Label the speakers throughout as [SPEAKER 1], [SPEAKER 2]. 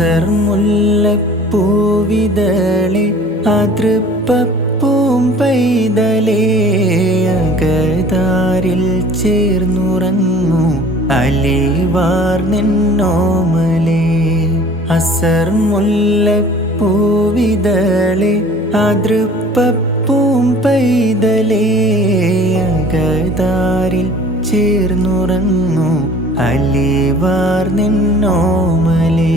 [SPEAKER 1] അസർ മുല്ലപ്പൂവിതളെ അതൃപ്പൂം പൈതലേ അകതാരിൽ ചേർന്നുറങ്ങൂ അലിവാർ നിന്നോമലേ. അസർ മുല്ലപ്പൂവിതളെ അതൃപ്പൂം പൈതലേ അകതാരിൽ ചേർന്നുറങ്ങൂ അലിവാർ നിന്നോമലേ.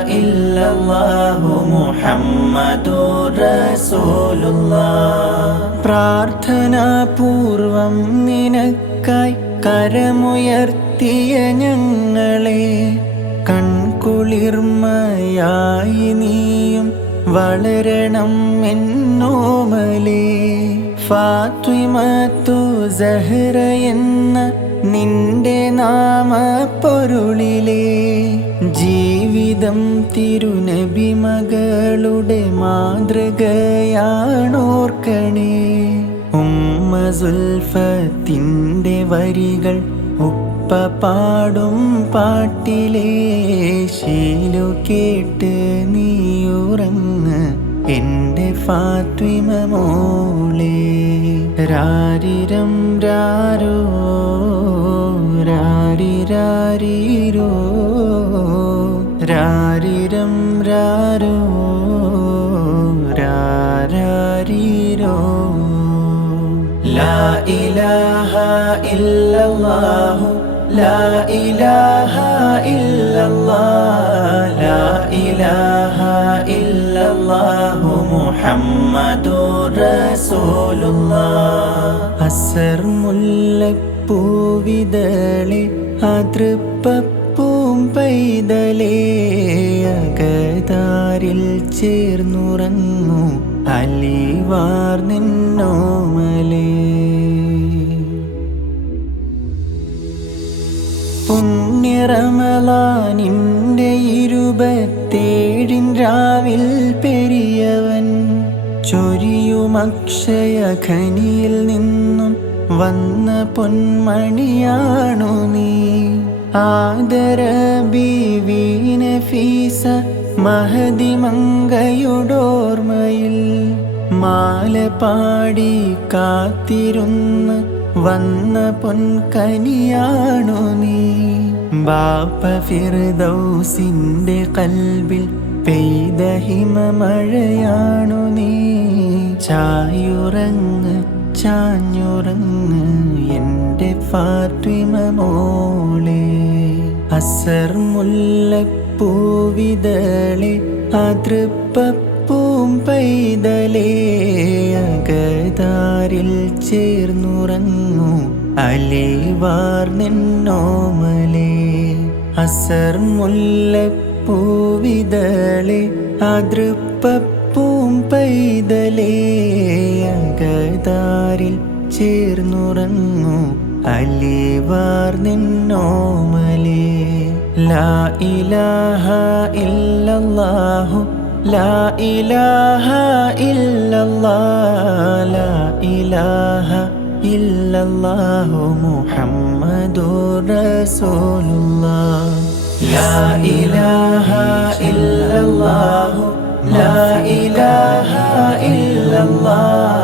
[SPEAKER 1] പ്രാർത്ഥനാപൂർവം നിനക്കായി കരമുയർത്തിയ ഞങ്ങളെ കൺകുളിർമയായി നീയും വളരണം എന്നോമലേ. ഫാത്വിമത്തു സഹ്റ എന്ന നിന്റെ നാമ പൊരുളിലെ. ജീവിതം തിരുനബി മകളുടെ മാതൃകയാണോർക്കണേ. ഉമ്മ സുൽഫത്തിന്റെ വരികൾ ഉപ്പ പാടും പാട്ടിലേ. ശീലു കേട്ട് നീയുറങ്ങ് എന്റെ ഫാത്വിമ മോളെ. രാരിരം രാരോ രാരിരാരീരോ. രാരോ ലാ ഇലാഹ ഇല്ലല്ലാഹു ലാ ഇലാഹ ഇല്ലല്ലാഹ് ലാ ഇലാഹ ഇല്ലല്ലാഹു മുഹമ്മദുർ റസൂലുള്ളാഹ്. അസർ മുല്ലപ്പൂവിതളി അതൃപ്പൂം പൈതലേ അകതാരിൽ ചേർന്നുറങ്ങു. അലിവാർ നിന്നോമലേ. പുണ്യറമലാനിന്റെ ഇരുപത്തേഴിൻ രാവിൽ പെരിയവൻ ചൊരിയുമക്ഷയ ഖനിയിൽ നിന്നും വന്ന പൊന്മണിയാണു നീ. ആദര ബീവീന മഹതി മങ്കയുടോർമ്മയിൽ മാല പാടി കാത്തിരുന്ന് വന്ന പൊൻകനിയാണു നീ. ബാപ്പ ഫിർദൗസിന്റെ കൽബിൽ പെയ്ത ഹിമമഴയാണു നീ. ചായുറങ്ങ് ചാഞ്ഞുറങ്ങ് എന്റെ ഫാത്തിമ മോളെ. അസർ മുല്ലപ്പൂവിതളെ അതൃപ്പൂം പൈതലേ. അകതാരിൽ ചേർന്നുറങ്ങൂ അലേവാർ നിന്നോമലേ. അസർ മുല്ലപ്പൂവിതളെ അതൃപ്പൂം പൈതലേ. അകതാരിൽ ചേർന്നുറങ്ങൂ അലിവാർ നിന്നോമലേ. ലാ ഇലാഹ ഇല്ലല്ലാഹു ലാ ഇലാഹ ഇല്ലല്ലാഹ് ലാ ഇലാഹ ഇല്ലല്ലാഹു മുഹമ്മദുർ റസൂലുള്ളാഹ് ലാ ഇലാഹ ഇല്ലല്ലാഹു ലാ ഇലാഹ ഇല്ലല്ലാഹ്